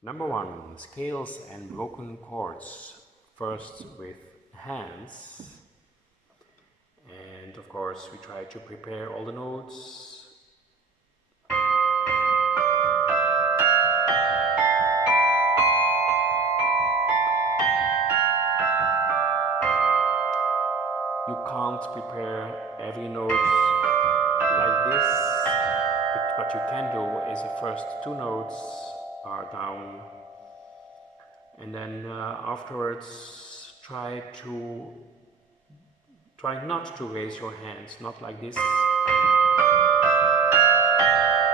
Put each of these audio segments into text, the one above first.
Number 1, scales and broken chords. First with hands. And of course we try to prepare all the notes. You can't prepare every note like this. What you can do is the first 2 notes are down, and then afterwards try not to raise your hands, not like this,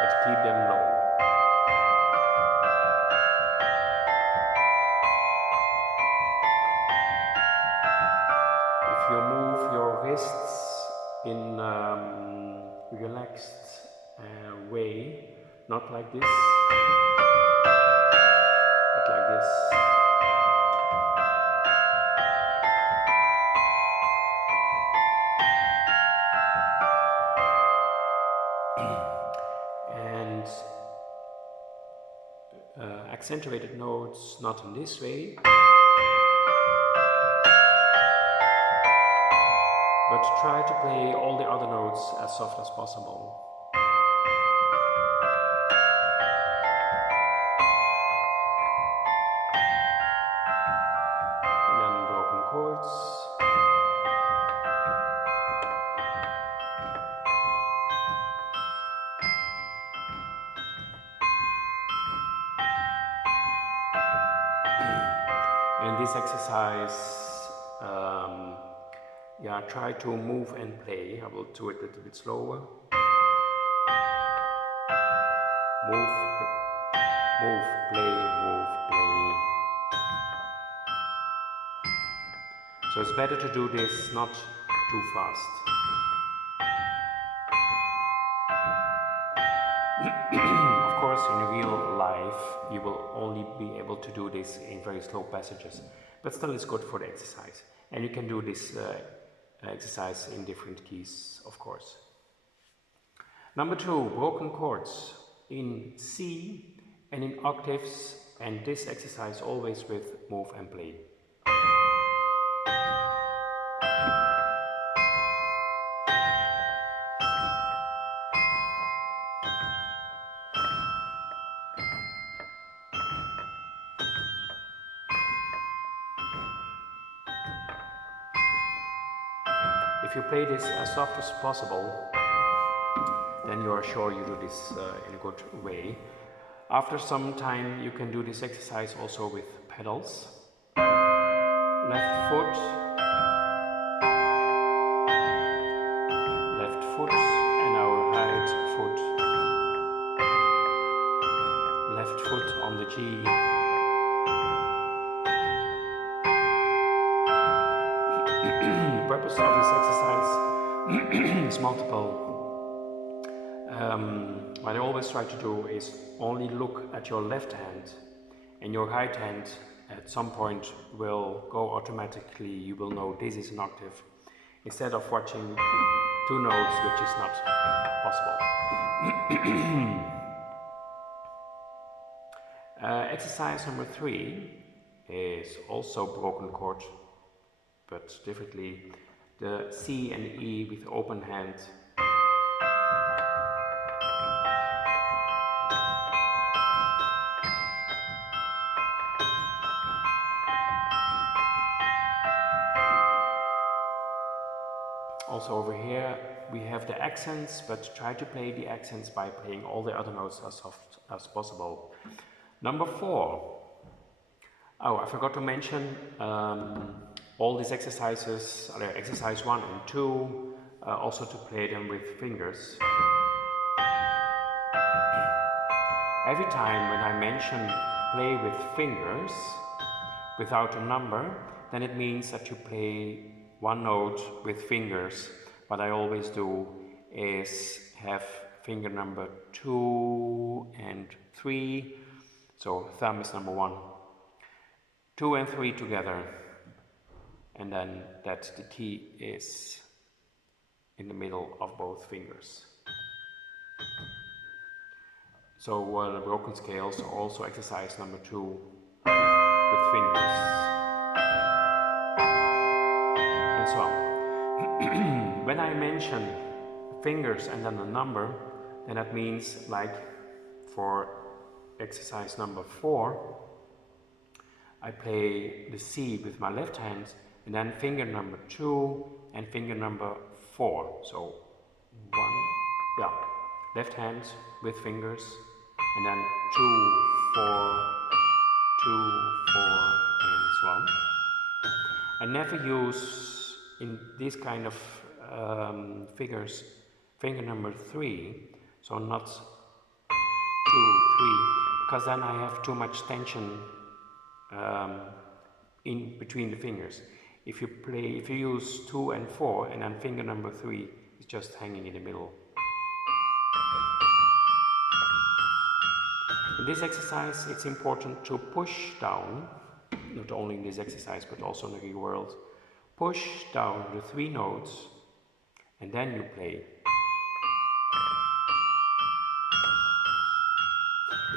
but keep them low. If you move your wrists in relaxed way, not like this, but like this. And accentuated notes not in this way, but try to play all the other notes as soft as possible. And then broken chords. In this exercise, try to move and play. I will do it a little bit slower. Move, move, play, move, play. So it's better to do this not too fast. Of course, in real life, you will only be able to do this in very slow passages, but still it's good for the exercise. And you can do this exercise in different keys, of course. Number 2, broken chords in C and in octaves, and this exercise always with move and play. If you play this as soft as possible, then you are sure you do this in a good way. After some time you can do this exercise also with pedals. Left foot, and our right foot. Left foot on the G. The purpose of this exercise is multiple. What I always try to do is only look at your left hand, and your right hand at some point will go automatically. You will know this is an octave, instead of watching 2 notes, which is not possible. Exercise number 3 is also broken chord, but differently. The C and E with open hand. Also over here we have the accents, but try to play the accents by playing all the other notes as soft as possible. Number 4. Oh, I forgot to mention all these exercises, exercise 1 and 2, also to play them with fingers. Every time when I mention play with fingers without a number, then it means that you play one note with fingers. What I always do is have finger number 2 and 3, so thumb is number 1, 2 and 3 together, and then that the key is in the middle of both fingers. So the broken scales are also exercise number 2 with fingers and so on. When I mention fingers and then a number, then that means, like for exercise number 4, I play the C with my left hand and then finger number 2 and finger number 4. So 1, left hand with fingers and then 2, 4, 2, 4 and so on. I never use in this kind of figures finger number 3, so not 2, 3, because then I have too much tension in between the fingers. If you use 2 and 4 and then finger number 3 is just hanging in the middle. In this exercise it's important to push down, not only in this exercise but also in the real world, push down the 3 notes and then you play.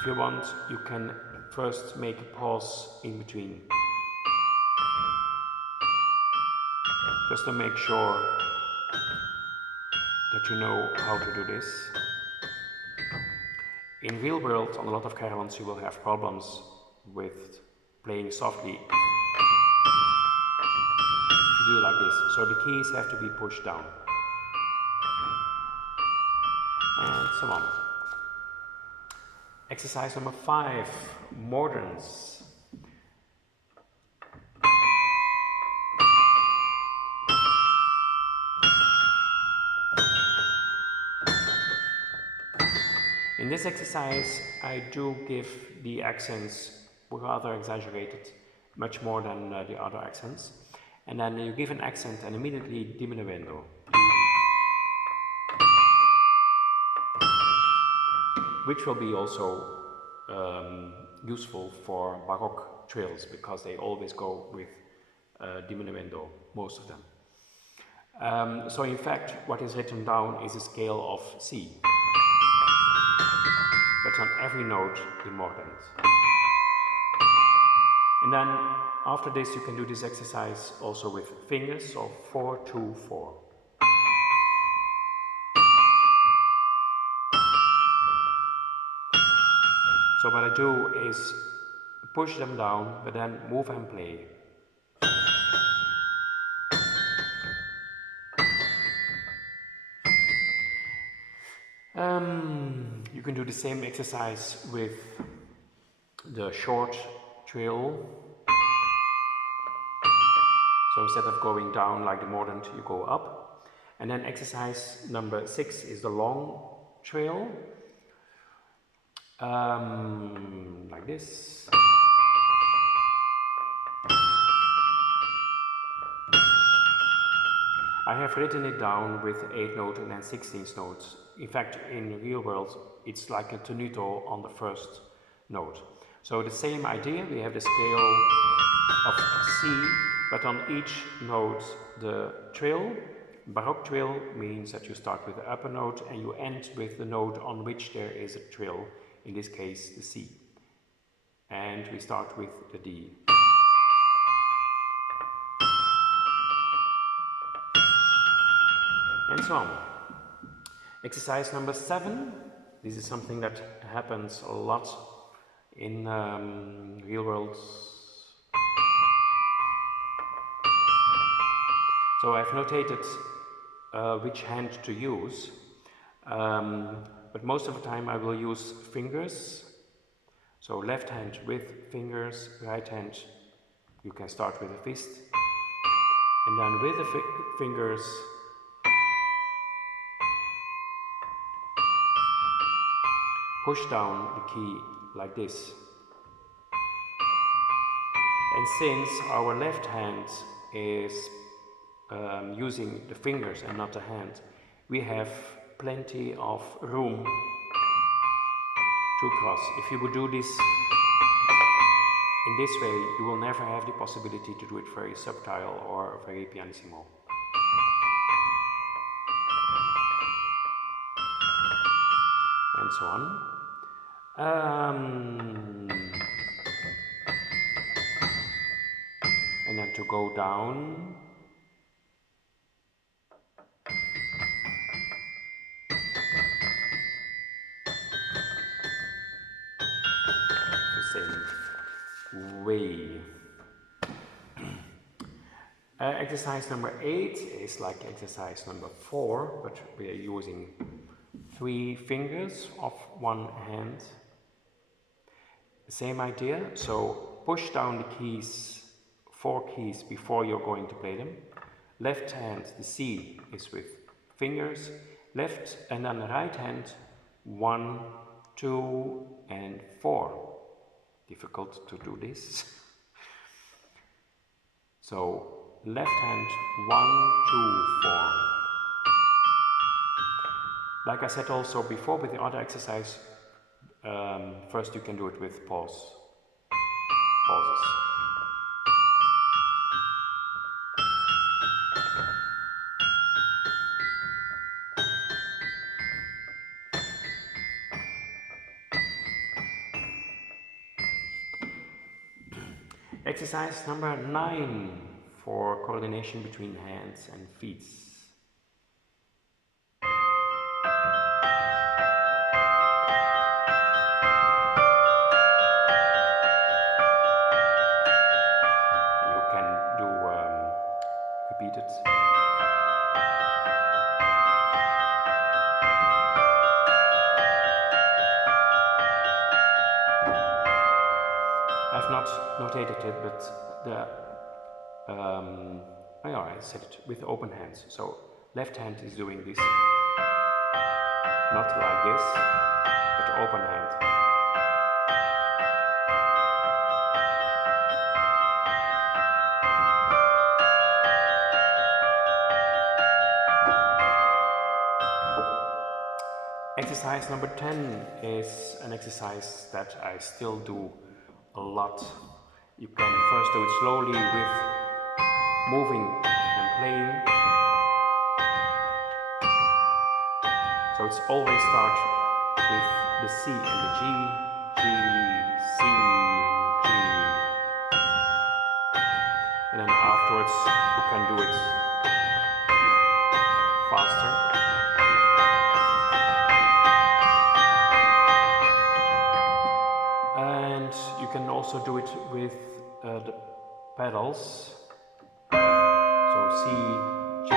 If you want, you can first make a pause in between, just to make sure that you know how to do this. In real world, on a lot of caravans, you will have problems with playing softly if you do it like this. So the keys have to be pushed down. And so on. Exercise number 5, moderns. In this exercise, I do give the accents rather exaggerated, much more than the other accents. And then you give an accent and immediately diminuendo, which will be also useful for Baroque trills, because they always go with diminuendo, most of them. So in fact, what is written down is a scale of C, but on every note the mordent. And then after this you can do this exercise also with fingers, so 4, 2, 4. So what I do is push them down, but then move and play. You can do the same exercise with the short trill. So instead of going down like the mordent, you go up. And then exercise number 6 is the long trill. Like this. I have written it down with 8 notes and then 16th notes. In fact, in the real world, it's like a tenuto on the first note. So the same idea, we have the scale of C, but on each note the trill. Baroque trill means that you start with the upper note and you end with the note on which there is a trill, in this case the C. And we start with the D. And so on. Exercise number 7. This is something that happens a lot in real world. So I've notated which hand to use, but most of the time I will use fingers. So left hand with fingers, right hand you can start with a fist, and then with the fingers push down the key like this. And since our left hand is using the fingers and not the hand, we have plenty of room to cross. If you would do this in this way, you will never have the possibility to do it very subtle or very pianissimo. And so on. And then to go down. The same way. Exercise number 8 is like exercise number 4, but we are using 3 fingers of one hand. Same idea, so push down the keys, 4 keys before you're going to play them. Left hand, the C is with fingers, left, and then the right hand, 1, 2, and 4. Difficult to do this. So left hand, 1, 2, 4. Like I said also before with the other exercise, first you can do it with pauses. Exercise number 9 for coordination between hands and feet. You can do repeated. I've not notated it, but the I said it with open hands. So left hand is doing this, not like this, but open hand. Exercise number 10 is an exercise that I still do a lot. You can first do it slowly with moving and playing. So it's always start with the C and the G, G, C, G. And then afterwards you can do it faster. And you can also do it with the pedals. So C, G.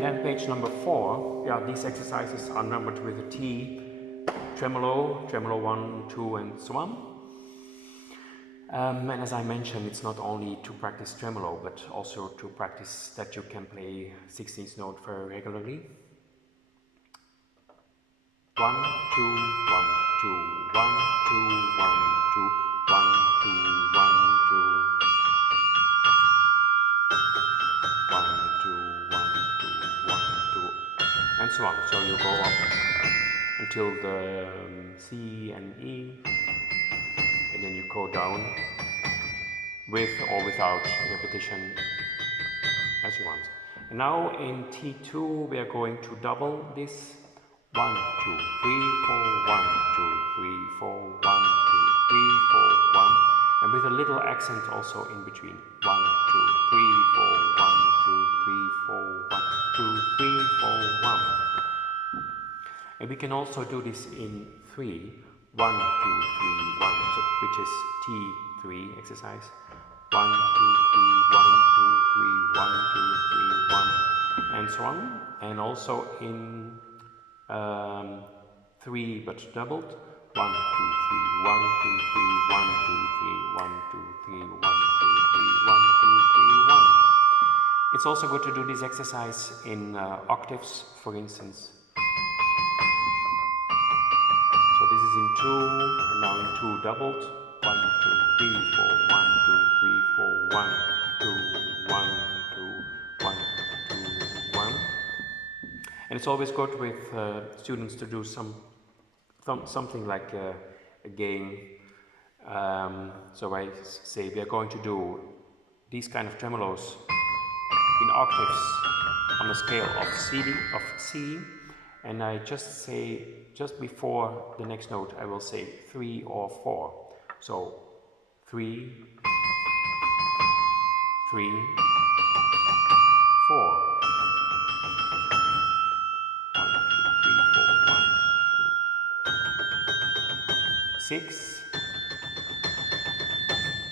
Then page number 4, these exercises are numbered with a T, tremolo 1, 2 and so on. And as I mentioned, it's not only to practice tremolo, but also to practice that you can play 16th note very regularly. 1, 2, 1, 2, 1, 2, 1, 2, 1, 2, 1, 2. 1, 2, 1, 2, 1, 2, and so on. So you go up until the C and E, and then you go down with or without repetition as you want. And now in T2 we are going to double this. 1, 2, 3, 4, 1, 2, 3, 4, 1, 2, 3, 4, 1, and with a little accent also in between. 1, 2, 3, 4, 1, 2, 3, 4, 1, 2, 3, 4, 1. And we can also do this in 3. 1, 2, 3, 1, which is T3 exercise. 1, 2, 3, 1, 2, 3, 1, 2, 3, 1, and so on. And also in 3 but doubled. 1, 2, 3, 1, 2, 3, 1, 2, 3, 1, 2, 3, 1, 2, 3, 1, 2, 3, 1. It's also good to do this exercise in octaves, for instance. So this is in 2, and now in 2 doubled. 1, 2, 3, 4, 1, 2, 3, 4, 1, 2, 1, 2, 1, 2, 1. And it's always good with students to do something like a game. So I say we are going to do these kind of tremolos in octaves on a scale of C, and I just say, just before the next note, I will say 3 or 4. So 3, 3, 4. 1, 2, 3, 4. 1, 2, 6,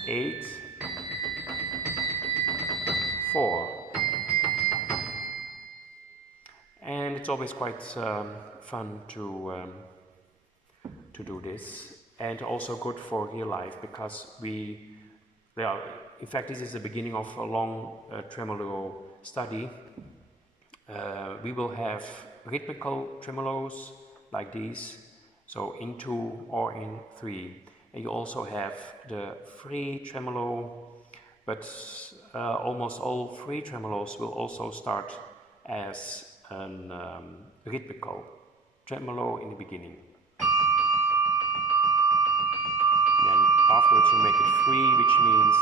8, 4. And it's always quite fun to do this, and also good for real life, because in fact this is the beginning of a long tremolo study. We will have rhythmical tremolos like these, so in 2 or in 3, and you also have the free tremolo, but almost all free tremolos will also start as an rhythmical tremolo in the beginning. Then afterwards you make it free, which means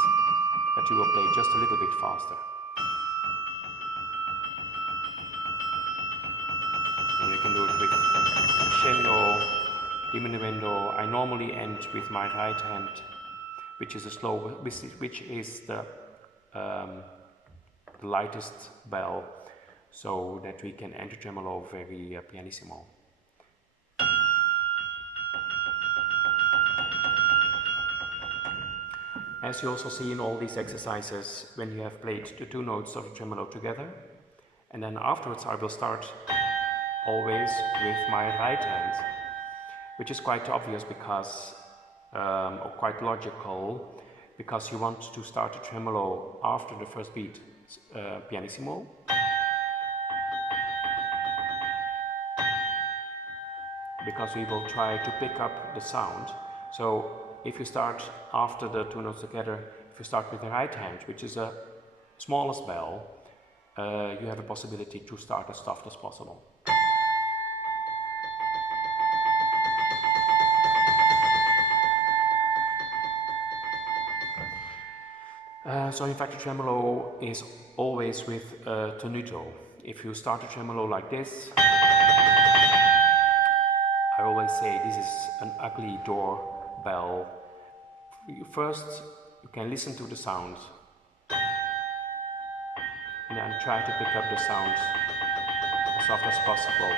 that you will play just a little bit faster. And you can do it with crescendo, diminuendo. I normally end with my right hand, which is which is the lightest bell, so that we can enter tremolo very pianissimo. As you also see in all these exercises, when you have played the 2 notes of tremolo together, and then afterwards I will start always with my right hand, which is quite obvious because, or quite logical, because you want to start a tremolo after the first beat, pianissimo, because we will try to pick up the sound. So if you start after the 2 notes together, if you start with the right hand, which is the smallest bell, you have a possibility to start as soft as possible. So in fact a tremolo is always with a tenuto. If you start a tremolo like this, I always say this is an ugly door bell. First you can listen to the sound and then try to pick up the sound as soft as possible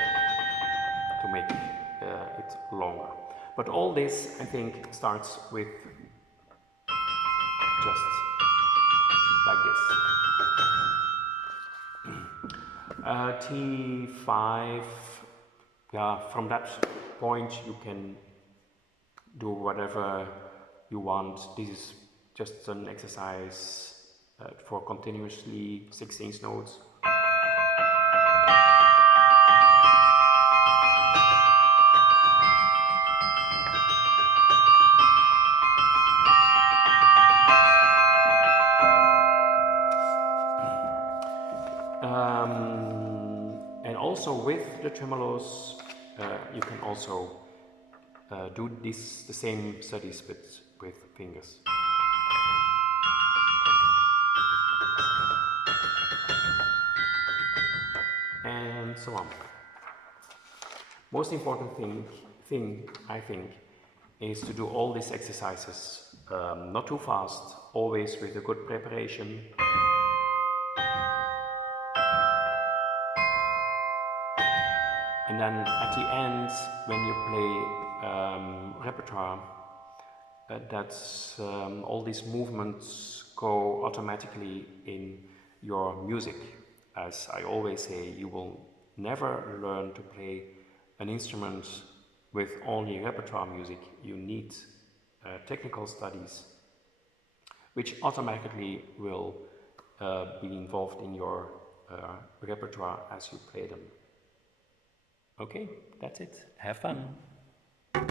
to make it longer. But all this, I think, starts with just like this. T5, yeah, from that point you can do whatever you want. This is just an exercise for continuously 16th notes. And also with the tremolos, you can also do the same studies with fingers. And so on. Most important thing I think is to do all these exercises not too fast, always with a good preparation. And then at the end, when you play repertoire, that's all these movements go automatically in your music. As I always say, you will never learn to play an instrument with only repertoire music. You need technical studies, which automatically will be involved in your repertoire as you play them. Okay, that's it. Have fun.